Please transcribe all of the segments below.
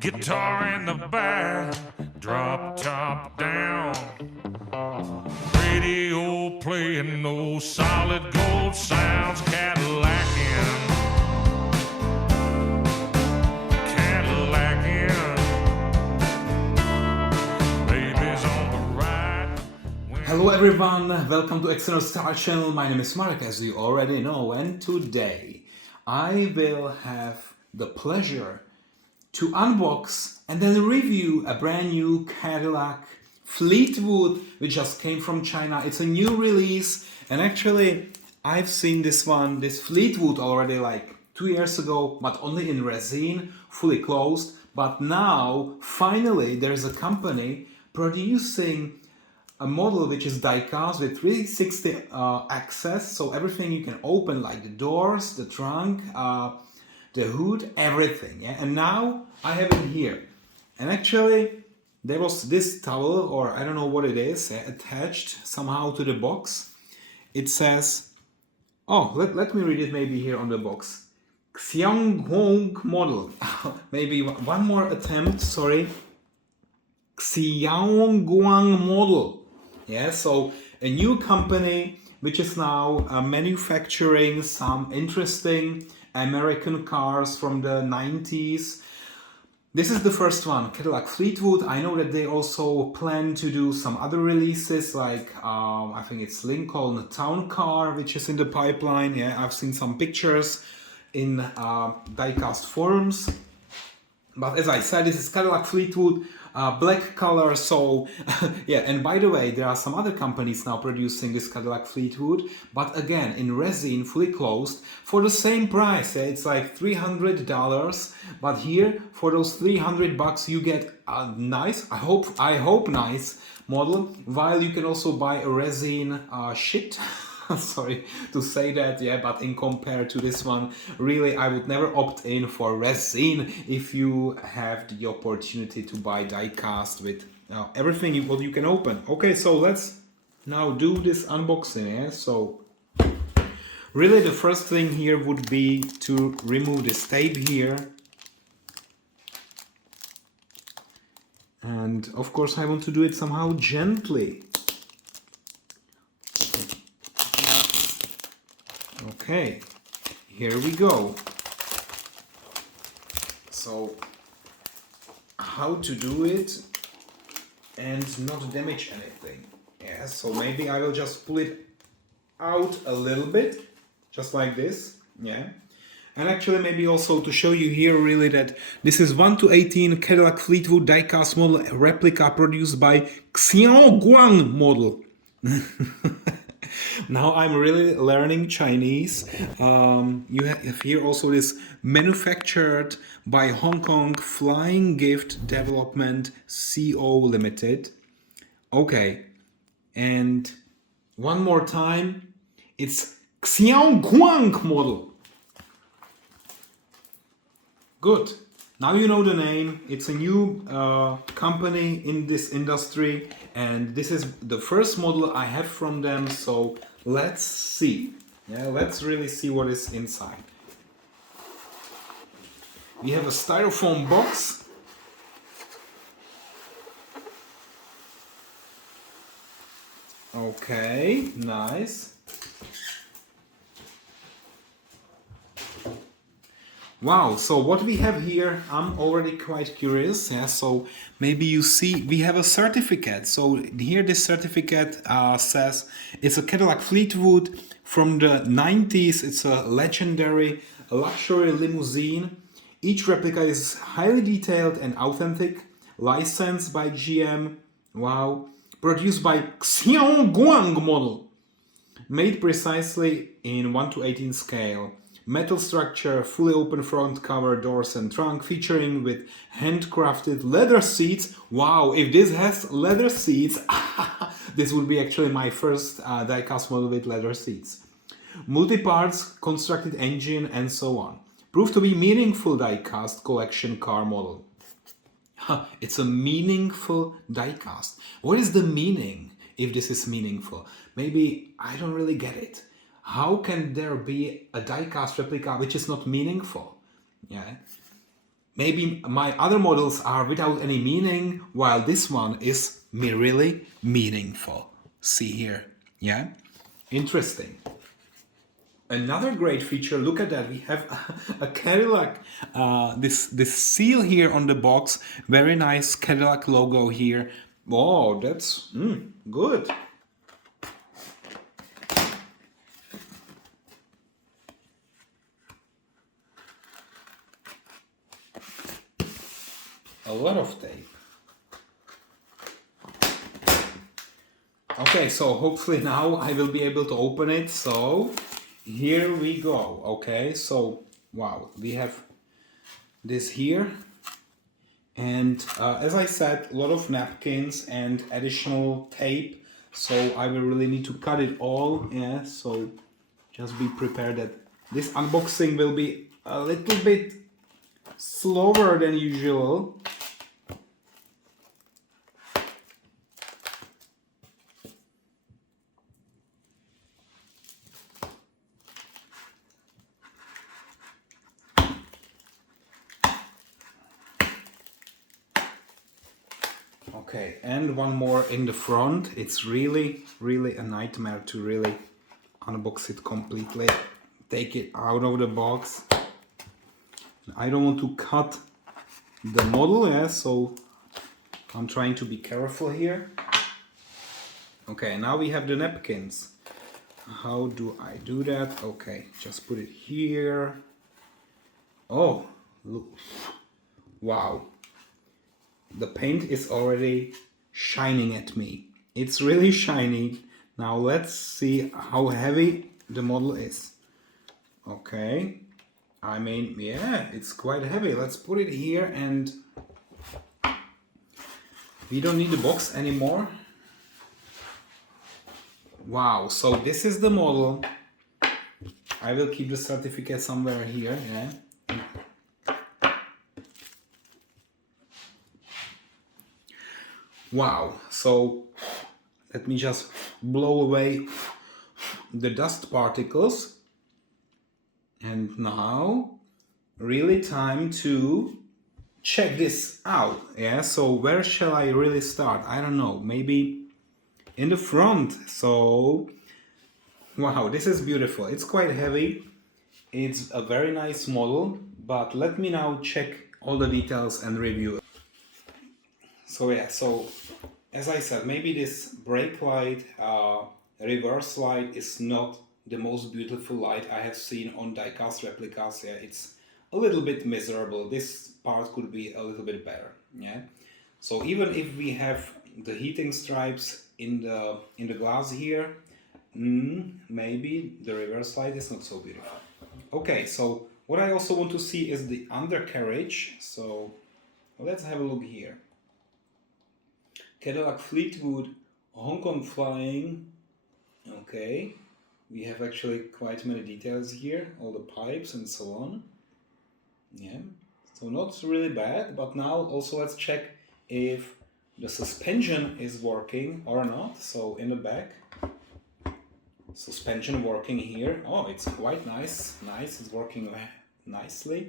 Guitar in the back, drop top down. Radio playing those solid gold sounds. Cadillacin', Cadillacin'. Baby's on the ride. Hello everyone, welcome to External Star Channel. My name is Mark, as you already know, and today I will have the pleasure to unbox and then review a brand new Cadillac Fleetwood which just came from China. It's a new release, and actually I've seen this Fleetwood already like 2 years ago, but only in resin, fully closed. But now finally there's a company producing a model which is diecast with 360 access, so everything you can open, like the doors, the trunk, the hood, everything. Yeah? And now I have it here. And actually there was this towel, or I don't know what it is, attached somehow to the box. It says, oh, let me read it maybe here on the box. XiaoGuang model. Maybe one more attempt, sorry. XiaoGuang model. Yeah, so a new company which is now manufacturing some interesting American cars from the 90s. This is the first one, Cadillac Fleetwood. I know that they also plan to do some other releases, like I think it's Lincoln Town Car, which is in the pipeline. Yeah, I've seen some pictures in Diecast forums. But as I said, this is Cadillac Fleetwood, black color. So yeah, and by the way, there are some other companies now producing this Cadillac Fleetwood, but again in resin, fully closed, for the same price. Yeah? It's like $300, but here for those $300 you get a nice, I hope nice model, while you can also buy a resin shit. Sorry to say that, yeah, but in compared to this one, really I would never opt in for resin if you have the opportunity to buy diecast with everything what you can open. Okay, so let's now do this unboxing. Yeah? So really the first thing here would be to remove this tape here. And of course I want to do it somehow gently. Okay, here we go. So, how to do it and not damage anything. Yeah, so maybe I will just pull it out a little bit, just like this. Yeah. And actually maybe also to show you here really that this is 1/18 Cadillac Fleetwood diecast model replica produced by XiaoGuang model. Now I'm really learning Chinese. You have here also this manufactured by Hong Kong Flying Gift Development CO Limited. Okay, and one more time, it's XiaoGuang model. Good. Now you know the name. It's a new company in this industry, and this is the first model I have from them. So let's see. Yeah, let's really see what is inside. We have a styrofoam box. Okay, nice. Wow, so what we have here, I'm already quite curious. Yeah, so maybe you see we have a certificate. So here this certificate says it's a Cadillac Fleetwood from the 90s. It's a legendary luxury limousine. Each replica is highly detailed and authentic. Licensed by GM. Wow. Produced by XiaoGuang model. Made precisely in 1/18 scale. Metal structure, fully open front cover, doors and trunk, featuring with handcrafted leather seats. Wow, if this has leather seats, this would be actually my first diecast model with leather seats. Multi-parts, constructed engine, and so on. Proved to be meaningful diecast collection car model. It's a meaningful diecast. What is the meaning if this is meaningful? Maybe I don't really get it. How can there be a diecast replica which is not meaningful? Yeah. maybe my other models are without any meaning, while this one is really meaningful. See here, yeah? Interesting. Another great feature, look at that, we have a Cadillac, this seal here on the box, very nice Cadillac logo here. Oh, that's good. A lot of tape. Okay, so hopefully now I will be able to open it. So here we go. Okay, so wow, we have this here. And as I said, a lot of napkins and additional tape. So I will really need to cut it all. Yeah, so just be prepared that this unboxing will be a little bit slower than usual. Okay, and one more in the front. It's really a nightmare to really unbox it completely. Take it out of the box. I don't want to cut the model, yeah, so I'm trying to be careful here. Okay, now we have the napkins. How do I do that? Okay, just put it here. Oh, look. Wow. The paint is already shining at me. It's really shiny. Now let's see how heavy the model is. Okay. I mean, yeah, it's quite heavy. Let's put it here and we don't need the box anymore. Wow, so this is the model. I will keep the certificate somewhere here, yeah. Wow, so let me just blow away the dust particles. And now, really time to check this out. Yeah, so where shall I really start? I don't know, maybe in the front. So, wow, this is beautiful. It's quite heavy. It's a very nice model, but let me now check all the details and review. So yeah, so as I said, maybe this brake light, reverse light is not the most beautiful light I have seen on diecast replicas. Yeah, it's a little bit miserable. This part could be a little bit better. Yeah, so even if we have the heating stripes in the glass here, maybe the reverse light is not so beautiful. Okay, so what I also want to see is the undercarriage. So let's have a look here. Cadillac Fleetwood, Hong Kong flying. Okay, we have actually quite many details here, all the pipes and so on. Yeah, so not really bad, but now also let's check if the suspension is working or not. So in the back, suspension working here. Oh, it's quite nice, it's working nicely.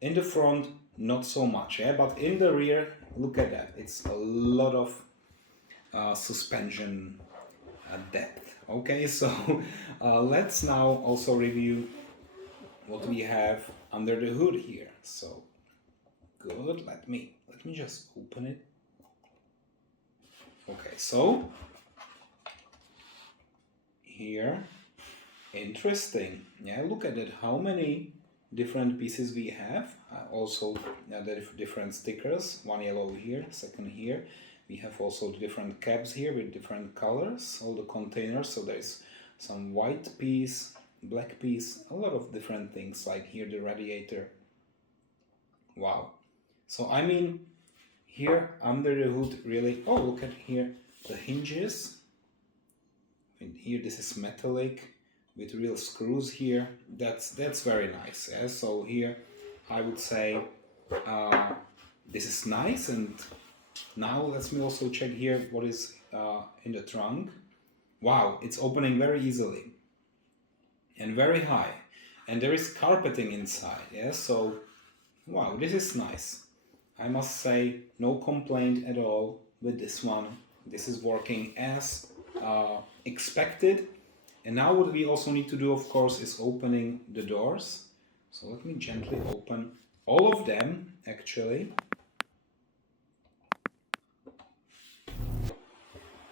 In the front, not so much, yeah, but in the rear, look at that, it's a lot of suspension depth. Okay, so let's now also review what we have under the hood here. So good, let me just open it. Okay, so here, interesting, yeah, look at it, how many different pieces we have. Also the different stickers, one yellow here, second here. We have also the different caps here with different colors, all the containers. So there's some white piece, black piece, a lot of different things, like here the radiator. Wow. So I mean, here under the hood, really, oh, look at here, the hinges. And here this is metallic with real screws here. That's very nice. Yeah? So here I would say this is nice. And now let me also check here what is in the trunk. Wow, it's opening very easily and very high, and there is carpeting inside. Yeah, so Wow, this is nice. I must say, no complaint at all with this one. This is working as expected. And now what we also need to do, of course, is opening the doors. So let me gently open all of them, actually.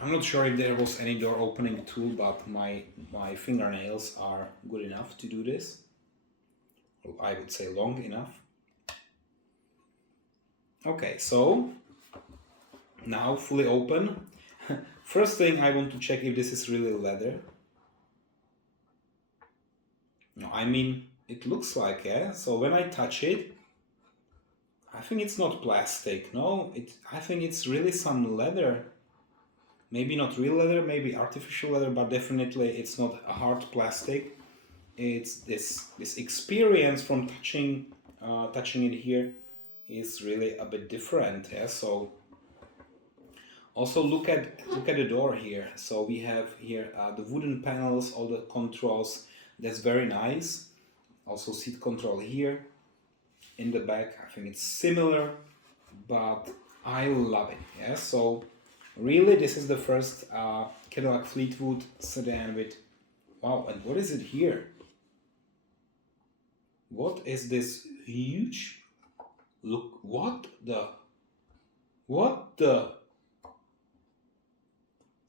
I'm not sure if there was any door opening tool, but my fingernails are good enough to do this. I would say long enough. Okay, so now fully open. First thing I want to check if this is really leather. No, I mean, it looks like, yeah. So when I touch it, I think it's not plastic. No, I think it's really some leather. Maybe not real leather, maybe artificial leather, but definitely it's not a hard plastic. It's this experience from touching it here is really a bit different. Yeah. So also look at the door here. So we have here the wooden panels, all the controls. That's very nice. Also seat control here. In the back, I think it's similar, but I love it. Yeah. So really, this is the first Cadillac Fleetwood sedan with. Wow, and what is it here? What is this huge? Look, what the?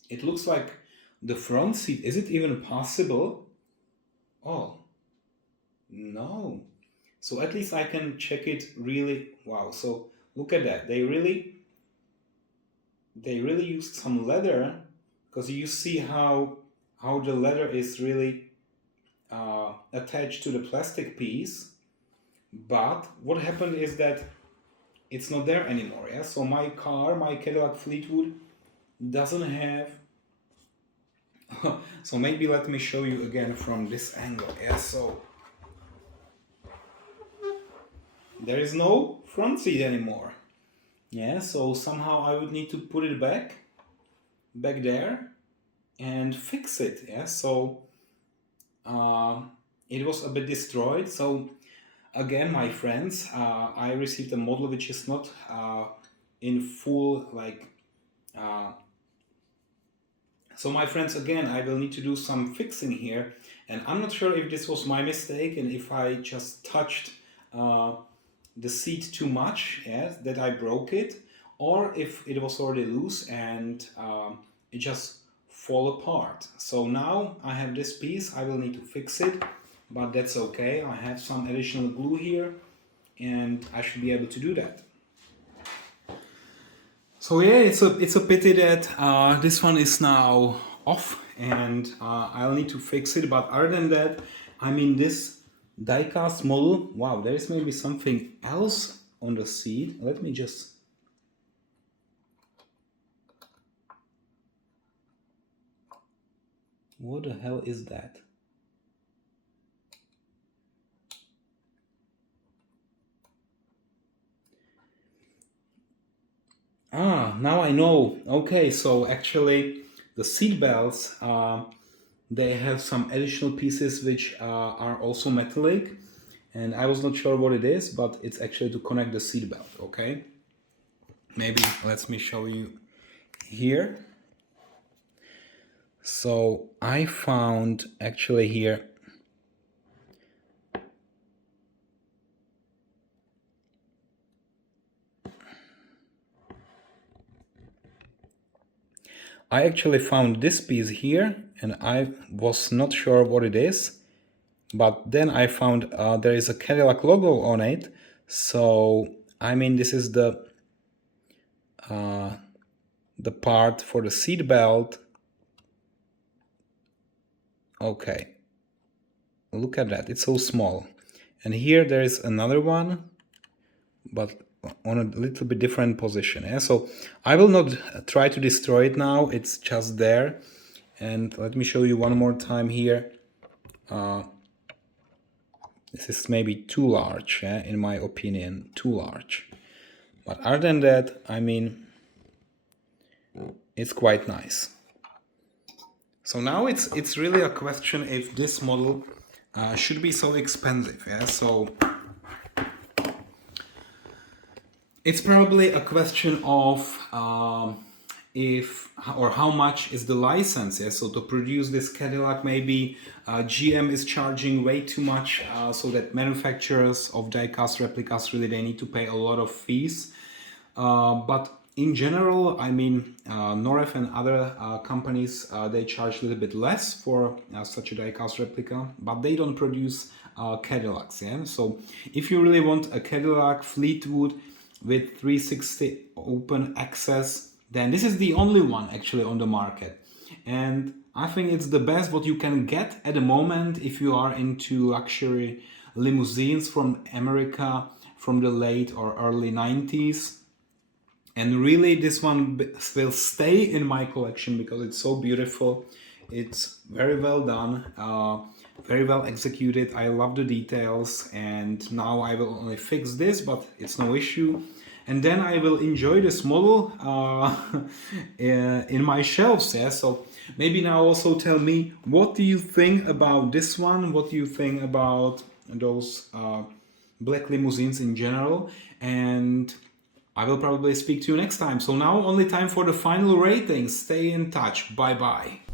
It looks like the front seat. Is it even possible? Oh, no. So at least I can check it really. Wow, so look at that. They really used some leather, because you see how the leather is really attached to the plastic piece. But what happened is that it's not there anymore. Yeah. So my Cadillac Fleetwood, doesn't have. So maybe let me show you again from this angle. Yeah. So there is no front seat anymore. Yeah. So somehow I would need to put it back there and fix it. Yeah. So it was a bit destroyed. So again, my friends, I received a model which is not in full like. So my friends, again, I will need to do some fixing here, and I'm not sure if this was my mistake and if I just touched the seat too much, yeah, that I broke it, or if it was already loose and it just fall apart. So now I have this piece, I will need to fix it, but that's okay. I have some additional glue here and I should be able to do that. So yeah, it's a pity that this one is now off and I'll need to fix it. But other than that, I mean, this diecast model, wow, there is maybe something else on the seat. Let me just. What the hell is that? Ah, now I know. Okay, so actually the seat belts, they have some additional pieces which are also metallic, and I was not sure what it is, but it's actually to connect the seat belt. Okay, maybe let me show you here. So I found actually here I actually found this piece here, and I was not sure what it is, but then I found there is a Cadillac logo on it. So I mean, this is the part for the seat belt. Okay, look at that, it's so small. And here there is another one, but on a little bit different position. Yeah? So I will not try to destroy it now, it's just there. And let me show you one more time here. This is maybe too large, yeah? In my opinion, too large. But other than that, I mean, it's quite nice. So now it's really a question if this model should be so expensive. Yeah. So It's probably a question of if or how much is the license. Yeah? So to produce this Cadillac, maybe GM is charging way too much, so that manufacturers of diecast replicas really they need to pay a lot of fees. But in general, I mean, Noref and other companies they charge a little bit less for such a diecast replica, but they don't produce Cadillacs. Yeah, so if you really want a Cadillac Fleetwood with 360 open access, then this is the only one actually on the market. And I think it's the best what you can get at the moment if you are into luxury limousines from America from the late or early 90s. And really this one will stay in my collection because it's so beautiful. It's very well done, very well executed. I love the details, and now I will only fix this, but it's no issue. And then I will enjoy this model in my shelves. Yeah, so maybe now also tell me, what do you think about this one? What do you think about those black limousines in general? And I will probably speak to you next time. So now only time for the final ratings. Stay in touch. Bye bye.